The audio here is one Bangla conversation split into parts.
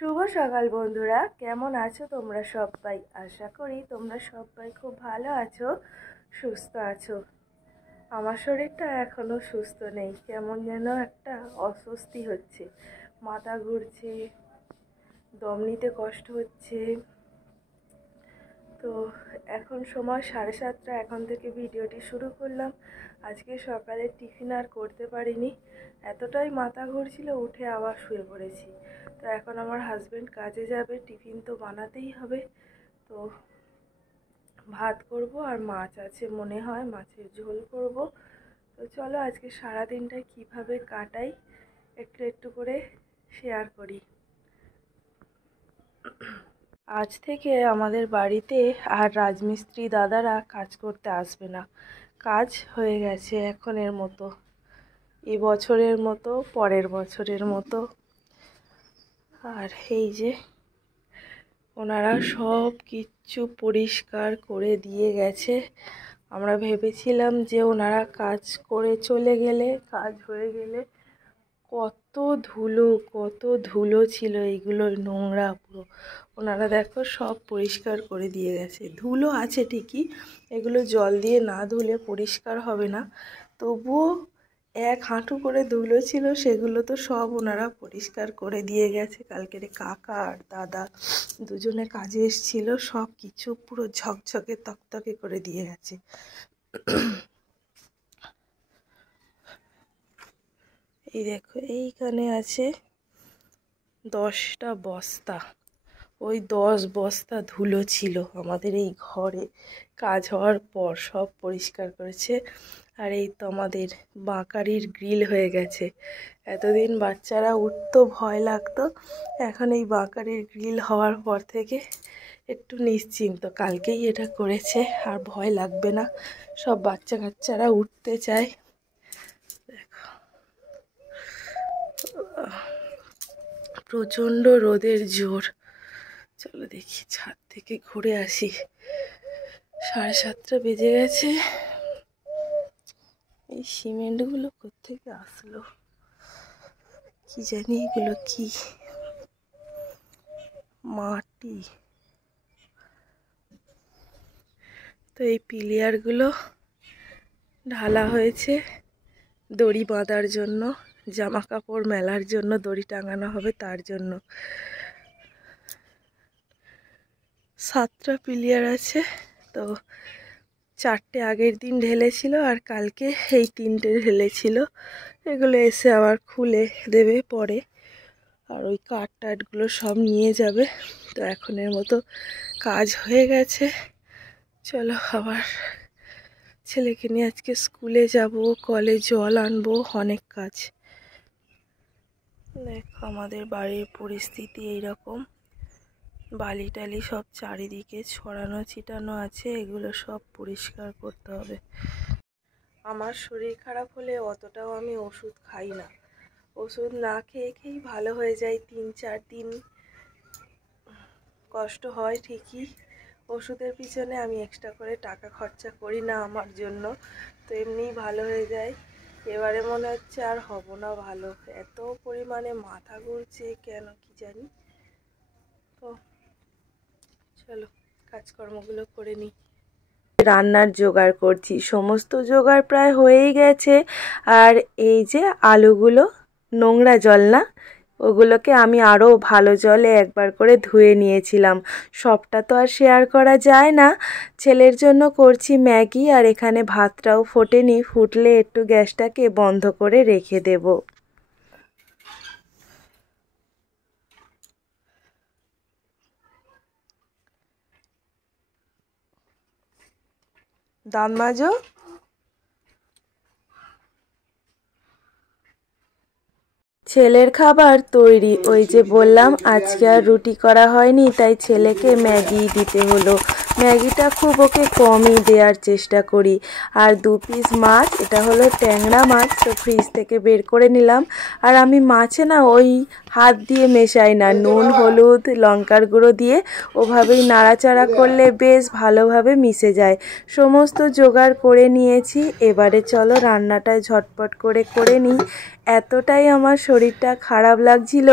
শুভ সকাল বন্ধুরা, কেমন আছো তোমরা সবাই? আশা করি তোমরা সবাই খুব ভালো আছো, সুস্থ আছো। আমার শরীরটা এখনো সুস্থ নেই, কেমন যেন একটা অস্বস্তি হচ্ছে, মাথা ঘুরছে, দম নিতে কষ্ট হচ্ছে। তো এখন সময় 7:30, এখন থেকে ভিডিওটি শুরু করলাম। আজকে সকালে টিফিন আর করতে পারিনি, এতটাই মাথা ঘুরছিল, উঠে আবার শুয়ে পড়েছি। তো এখন আমার হাজব্যান্ড কাজে যাবে, টিফিন তো বানাতেই হবে। তো ভাত করব আর মাছ আছে মনে হয়, মাছের ঝোল করব। তো চলো আজকে সারাদিনটা কিভাবে কাটাই একটু একটু করে শেয়ার করি। আজ থেকে আমাদের বাড়িতে আর রাজমিস্ত্রি দাদারা কাজ করতে আসবে না, কাজ হয়ে গেছে এখনের মতো, এবছরের মতো, পরের বছরের মতো। আর এই যে ওনারা সব কিছু পরিষ্কার করে দিয়ে গেছে। আমরা ভেবেছিলাম যে ওনারা কাজ করে চলে গেলে, কাজ হয়ে গেলে, কত ধুলো ছিল, এইগুলো নোংরা পুরো। ওনারা দেখো সব পরিষ্কার করে দিয়ে গেছে। ধুলো আছে ঠিকই, এগুলো জল দিয়ে না ধুলে পরিষ্কার হবে না, তবুও এক হাঁটু করে ধুলো ছিল, সেগুলো তো সব ওনারা পরিষ্কার করে দিয়ে গেছে। কালকের কাকা আর দাদা দুজনে কাজে এসেছিল, সব কিছু পুরো ঝকঝকে তকতকে করে দিয়ে গেছে। এই দেখো এইখানে আছে 10টা বস্তা, ওই 10 বস্তা ধুলো ছিল আমাদের এই ঘরে। কাজ হওয়ার পর সব পরিষ্কার করেছে। আর এই তো আমাদের বাঁকারির গ্রিল হয়ে গেছে। এতদিন বাচ্চারা উঠতো, ভয় লাগতো, এখন এই বাঁকারির গ্রিল হওয়ার পর থেকে একটু নিশ্চিন্ত। কালকেই এটা করেছে, আর ভয় লাগবে না, সব বাচ্চা কাচ্চারা উঠতে চায়। দেখো প্রচণ্ড রোদের জোর। চলো দেখি ছাদ থেকে ঘুরে আসি। 7:30 বেজে গেছে। এই সিমেন্টগুলো কোত্থেকে আসলো কি জানি, এগুলো কি মাটি? তো এই পিলিয়ারগুলো ঢালা হয়েছে দড়ি বাঁধার জন্য, জামা কাপড় মেলার জন্য, দড়ি টাঙানো হবে তার জন্য। 7টা পিলিয়ার আছে। তো 4টে আগের দিন ঢেলেছিল, আর কালকে এই 3টে ঢেলেছিল। এগুলো এসে আবার খুলে দেবে পরে, আর ওই কাঠ টাটগুলো সব নিয়ে যাবে। তো এখনের মতো কাজ হয়ে গেছে। চলো আবার ছেলেকে নিয়ে আজকে স্কুলে যাব, কলে জল আনবো, অনেক কাজ। দেখো আমাদের বাড়ির পরিস্থিতি এইরকম, বালি টালি সব চারিদিকে ছড়ানো ছিটানো আছে, এগুলো সব পরিষ্কার করতে হবে। আমার শরীর খারাপ হলে অতটাও আমি ওষুধ খাই না, ওষুধ না খেয়ে খেয়েই ভালো হয়ে যায়। 3-4 দিন কষ্ট হয় ঠিকই, ওষুধের পিছনে আমি এক্সট্রা করে টাকা খরচা করি না আমার জন্য, তো এমনিই ভালো হয়ে যায়। এবারে মনে হচ্ছে আর হব না ভালো, এত পরিমাণে মাথা ঘুরছে কেন কি জানি। তো চলো কাজকর্মগুলো করে নিই। রান্নার জোগাড় করছি, সমস্ত জোগাড় প্রায় হয়েই গেছে। আর এই যে আলুগুলো, নোংরা জল না, ওগুলোকে আমি আরও ভালো জলে একবার করে ধুয়ে নিয়েছিলাম। সবটা তো আর শেয়ার করা যায় না। ছেলের জন্য করছি ম্যাগি, আর এখানে ভাতটাও ফোটেনি, ফুটলে একটু গ্যাসটাকে বন্ধ করে রেখে দেব। দাঁত মাজো। ছেলের খাবার তৈরি, ওই যে বললাম আজকে আর রুটি করা হয়নি, তাই ছেলেকে ম্যাগি দিতে হলো। ম্যাগিটা খুব ওকে কমই দেওয়ার চেষ্টা করি। আর 2 পিস মাছ, এটা হলো ট্যাংরা মাছ, তো ফ্রিজ থেকে বের করে নিলাম। আর আমি মাছে না ওই হাত দিয়ে মেশাই না, নুন হলুদ লঙ্কার গুঁড়ো দিয়ে ওভাবেই নাড়াচাড়া করলে বেশ ভালোভাবে মিশে যায়। সমস্ত জোগাড় করে নিয়েছি, এবারে চলো রান্নাটা ঝটপট করে নিই। এতটাই আমার শরীরটা খারাপ লাগছিল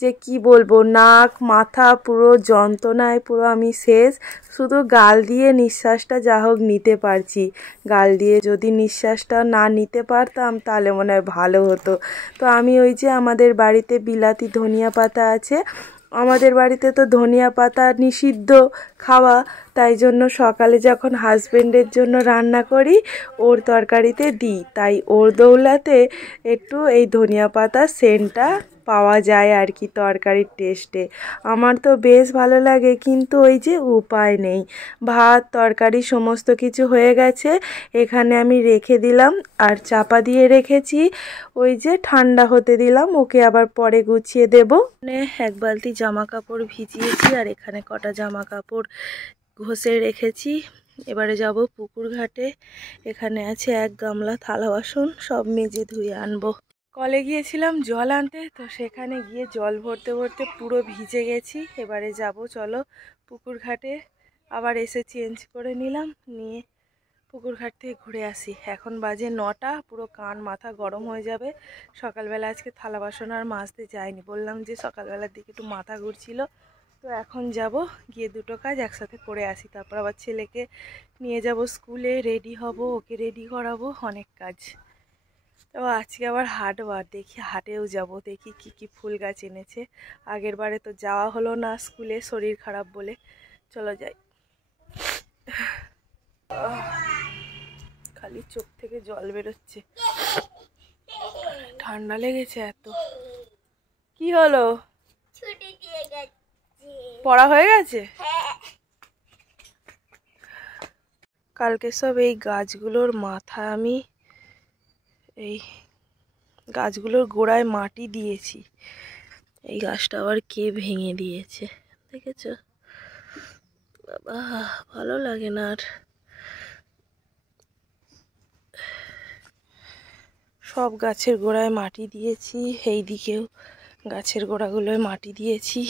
যে কি বলবো, নাক মাথা পুরো যন্ত্রণায় পুরো আমি শেষ। শুধু গাল দিয়ে নিঃশ্বাসটা যা হোক নিতে পারছি। গাল দিয়ে যদি নিঃশ্বাসটা না নিতে পারতাম তাহলে মনে হয় ভালো হতো। তো আমি ওই যে আমাদের বাড়িতে বিলাতি ধনিয়া পাতা আছে, আমাদের বাড়িতে তো ধনিয়া পাতা নিষিদ্ধ খাওয়া, তাই জন্য সকালে যখন হাজবেন্ডের জন্য রান্না করি ওর তরকারিতে দিই, তাই ওর দৌলাতে একটু এই ধনিয়া পাতার সেন্টটা পাওয়া যায় আর কি তরকারির টেস্টে। আমার তো বেশ ভালো লাগে, কিন্তু ওই যে উপায় নেই। ভাত তরকারি সমস্ত কিছু হয়ে গেছে, এখানে আমি রেখে দিলাম আর চাপা দিয়ে রেখেছি, ওই যে ঠান্ডা হতে দিলাম, ওকে আবার পরে গুছিয়ে দেব। এক বালতি জামা কাপড় ভিজিয়েছি আর এখানে কটা জামা কাপড় ঘষে রেখেছি। এবারে যাব পুকুর ঘাটে, এখানে আছে 1 গামলা থালা বাসন, সব মেজে ধুয়ে আনবো। কলে গিয়েছিলাম জল আনতে, তো সেখানে গিয়ে জল ভরতে ভরতে পুরো ভিজে গেছি। এবারে যাব চলো পুকুর ঘাটে, আবার এসে চেঞ্জ করে নিলাম, নিয়ে পুকুর ঘাট থেকে ঘুরে আসি। এখন বাজে 9টা, পুরো কান মাথা গরম হয়ে যাবে। সকালবেলা আজকে থালা বাসন আর মাজতে যাইনি, বললাম যে সকালবেলার দিকে একটু মাথা ঘুরছিল। তো এখন যাব, গিয়ে দুটো কাজ একসাথে করে আসি, তারপর আবার ছেলেকে নিয়ে যাব স্কুলে, রেডি হব, ওকে রেডি করাবো, অনেক কাজ। তো আজকে আবার হাটবার, দেখি হাটেও যাব, দেখি কি কি ফুল গাছ এনেছে। আগের বারে তো যাওয়া হলো না স্কুলে, শরীর খারাপ বলে। চলো যাই। খালি চোখ থেকে জল বেরোচ্ছে, ঠান্ডা লেগেছে এত। কি হলো, পড়া হয়ে গেছে? কালকে সব এই গাছগুলোর মাথা আমি এই গাছগুলোর গোড়ায় মাটি দিয়েছি, এই গাছটা আবার কে ভেঙে দিয়েছে দেখেছো? বাবা ভালো লাগে না আর। সব গাছের গোড়ায় মাটি দিয়েছি, এই দিকেও গাছের গোড়াগুলোয় মাটি দিয়েছি।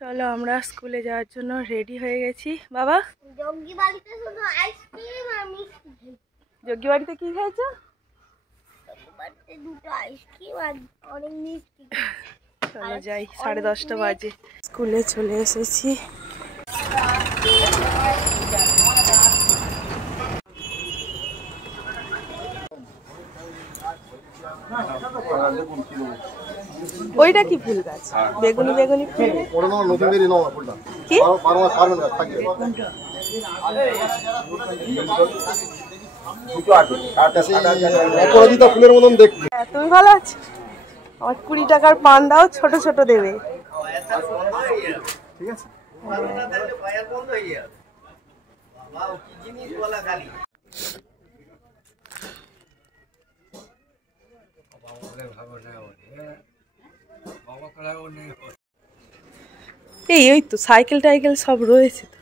চলো আমরা স্কুলে যাওয়ার জন্য রেডি হয়ে গেছি। বাবা যোগী বাড়িতে কি খাইছো? চলো যাই, 10:30 বাজে। স্কুলে চলে এসেছি। ওইটা কি ফুল গাছ? বেগুনি বেগুনি ফুল কি? তুমি ভালো আছো? আমার 20 টাকার পান দাও, ছোট ছোট দেবে। ঠিক আছে। এই তো সাইকেল টাইকেল সব রয়েছে তো।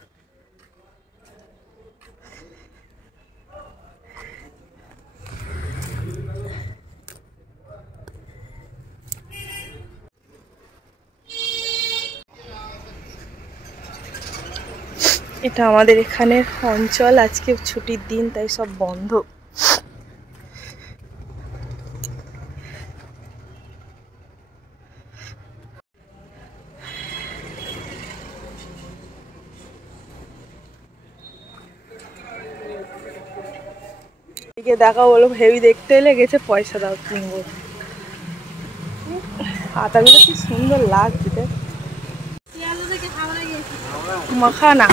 এটা আমাদের এখানের অঞ্চল, আজকে ছুটির দিন তাই সব বন্ধ। দেখা বলো হেভি দেখতে এলে, গেছে পয়সা দাও কিনবো। পাতাগুলো কি সুন্দর লাগছে, মাখানা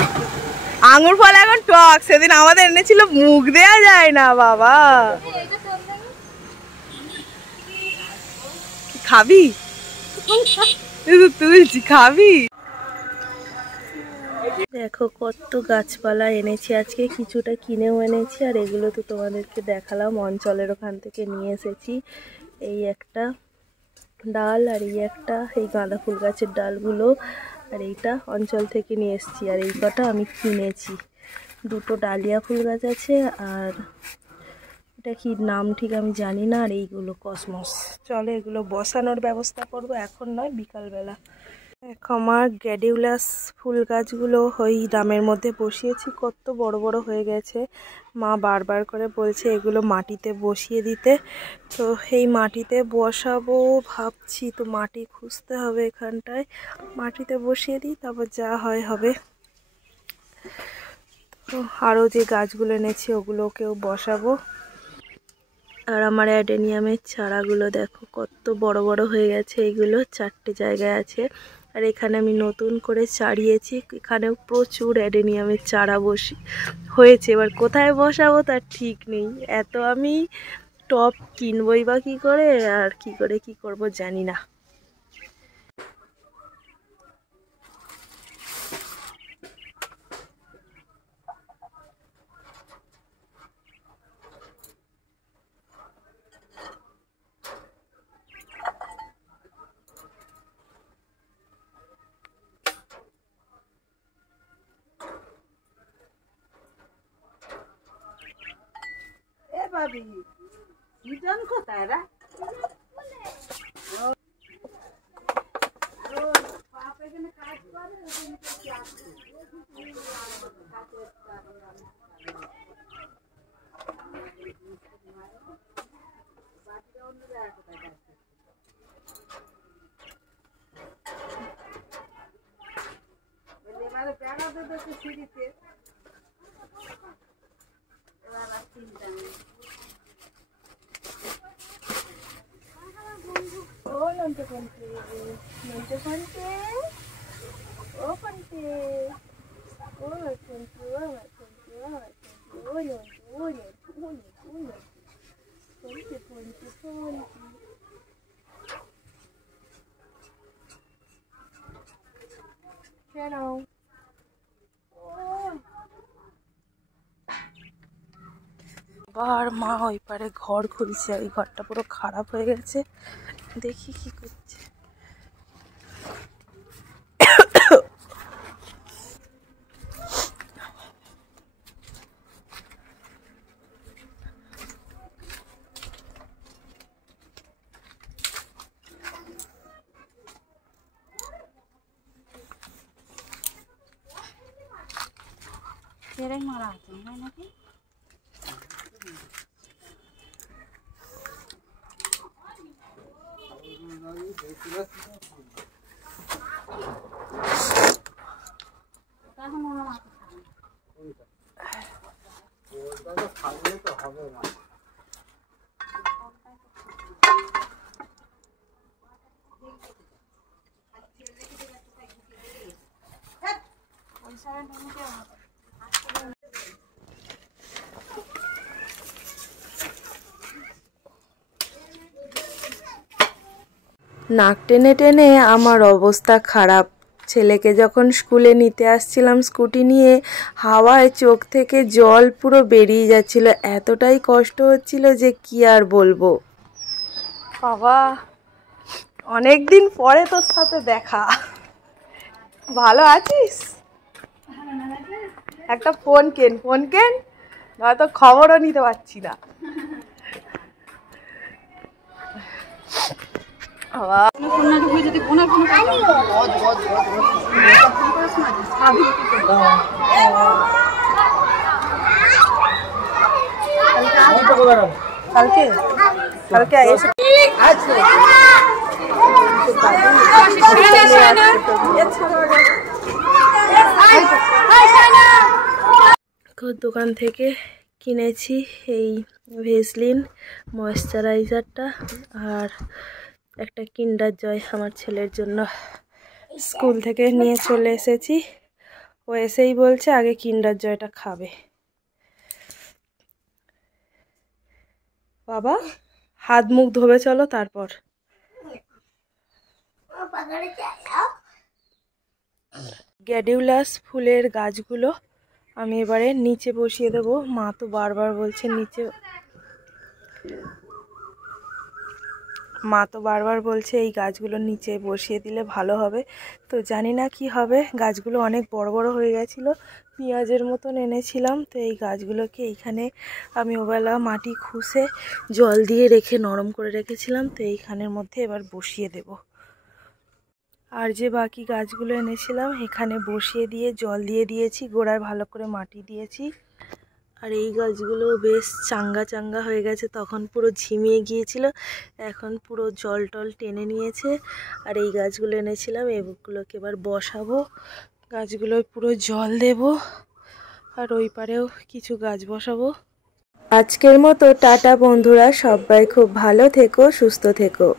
আঙুর ফল এখন টক, সেদিন আমাদের এনেছিল, মুখ দেয়া যায় না বাবা। খাবি? তুলছি খাবি? দেখো কত গাছপালা এনেছি আজকে, কিছুটা কিনেও এনেছি আর এগুলো তো তোমাদেরকে দেখালাম, অঞ্চলের ওখান থেকে নিয়ে এসেছি। এই একটা ডাল আর এই একটা, এই গাঁদা ফুল গাছের ডালগুলো, আর এইটা অঞ্চল থেকে নিয়ে এসেছি। আর এই কটা আমি কিনেছি। দুটো ডালিয়া ফুল গাছ আছে আর এটা কি নাম ঠিক আমি জানি না। আর এইগুলো কসমস। চলো এগুলো বসানোর ব্যবস্থা করব, এখন নয় বিকালবেলা। দেখো আমার গ্যাডিউলাস ফুল গাছগুলো ওই দামের মধ্যে বসিয়েছি, কত বড় বড় হয়ে গেছে। মা বারবার করে বলছে এগুলো মাটিতে বসিয়ে দিতে, তো এই মাটিতে বসাবো ভাবছি। তো মাটি খুঁজতে হবে এখানটায়, মাটিতে বসিয়ে দিই, তারপর যা হয় হবে। তো আরও যে গাছগুলো এনেছি ওগুলোকেও বসাবো। আর আমার অ্যাডেনিয়ামের চারাগুলো দেখো কত বড় বড় হয়ে গেছে। এইগুলো 4টে জায়গায় আছে। আর এখানে আমি নতুন করে চারিয়েছি, এখানেও প্রচুর অ্যাডেনিয়ামের চারা হয়েছে। এবার কোথায় বসাবো তার ঠিক নেই। এত আমি টব কিনবই বা কী করে, আর কি করব জানি না। ভাবি দুজন কোথায় রা এবারে বেড়া দেবে তো সিঁড়িতে, এবার আর চিন্তা নেই। ও নন্টে ফন্টে, নন্টে ফন্টে, ও ফন্টে, ও আমার ফন্টে, ও আমার ফন্টে, ও আমার ফন্টে, ও নন্টে, ও নন্টে, ও নন্টে, ও নন্টে, ফন্টে ফন্টে ফন্টে। কেন আবার মা ওই পারে ঘর খুলছে, ওই ঘরটা পুরো খারাপ হয়ে গেছে, দেখি কি করছে। সেরাই মারা আছে নাকি? নাক টেনে টেনে আমার অবস্থা খারাপ। ছেলেকে যখন স্কুলে নিতে আসছিলাম স্কুটি নিয়ে, হাওয়ায় চোখ থেকে জল পুরো বেরিয়ে যাচ্ছিল, এতটাই কষ্ট হচ্ছিল যে কি আর বলবো। বাবা অনেক দিন পরে তোর সাথে দেখা, ভালো আছিস? একটা ফোন কেন, নয়তো খবরও নিতে পারছি না। কালকে এসে দোকান থেকে কিনেছি এই ভেসলিন ময়েশ্চারাইজারটা আর একটা কিন্ডার জয় আমার ছেলের জন্য। স্কুল থেকে নিয়ে চলে এসেছি, ও এসেই বলছে আগে কিন্ডার জয়টা খাবে। বাবা হাত মুখ ধোবে চলো তারপর। গ্যাডিউলাস ফুলের গাছগুলো আমি এবারে নিচে বসিয়ে দেবো। মা তো বারবার বলছে এই গাছগুলো নিচে বসিয়ে দিলে ভালো হবে। তো জানি না কি হবে, গাছগুলো অনেক বড় বড় হয়ে গেছিলো, পেঁয়াজের মতন এনেছিলাম। তো এই গাছগুলোকে এইখানে আমি ওবেলা মাটি খুঁড়ে জল দিয়ে রেখে নরম করে রেখেছিলাম। তো এইখানের মধ্যে এবার বসিয়ে দেব। আর যে বাকি গাছগুলো এনেছিলাম এখানে বসিয়ে দিয়ে জল দিয়ে দিয়েছি, গোড়ায় ভালো করে মাটি দিয়েছি। আর এই গাছগুলো বেশ চাঙ্গা চাঙ্গা হয়ে গেছে, তখন পুরো ঝিমিয়ে গিয়েছিল, এখন পুরো জল টল টেনে নিয়েছে। আর এই গাছগুলো এনেছিলাম, এগুলোকে এবার বসাবো, গাছগুলোয় পুরো জল দেব। আর ওই পারেও কিছু গাছ বসাবো। আজকের মতো টাটা বন্ধুরা, সবাই খুব ভালো থেকো, সুস্থ থেকো।